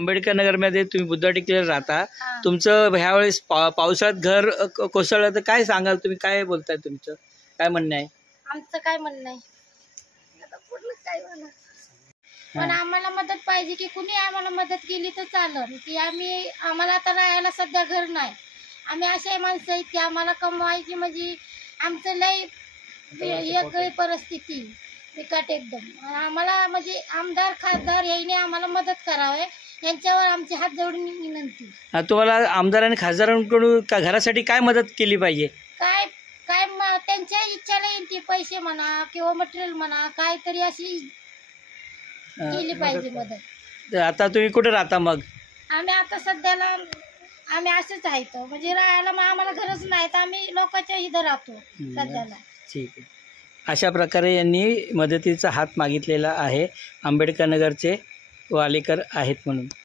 आंबेडकर नगरमध्ये तुम्ही बुद्धा टेकडीला राहता. हा. तुमचं ह्यावेळेस पावसाळ्यात घर कोसळलं तर काय सांगाल तुम्ही? काय बोलताय? तुमचं काय म्हणणं आहे? आमचं काय म्हणणं आहे आता पूर्ण काय म्हणा, पण आम्हाला मदत पाहिजे की कुणी आम्हाला मदत केली तर चालेल की आम्हाला आता राहायला सध्या घर नाही. आम्ही असे माणसं आहेत की आम्हाला कमवायची म्हणजे आमचं लय एक परिस्थिती बिकट एकदम. आम्हाला म्हणजे आमदार खासदार याने आम्हाला मदत करावे, यांच्यावर आमची हात जोडून विनंती. तुम्हाला आमदार आणि खासदारांकडून घरासाठी काय मदत केली पाहिजे? काय काय त्यांच्या इच्छाला येईल ती पैसे म्हणा किंवा मटेरियल म्हणा काहीतरी अशी केली पाहिजे मदत. आता तुम्ही कुठे राहता मग? आम्ही आता सध्याला आम्ही असंच आहे तो म्हणजे राहायला मग आम्हाला घरच नाही तर आम्ही लोकांच्या इथं राहतो सध्याला. ठीक आहे. अशा प्रकारे यांनी मदतीचा हात मागितलेला आहे. आंबेडकर नगरचे वालेकर आहेत म्हणून.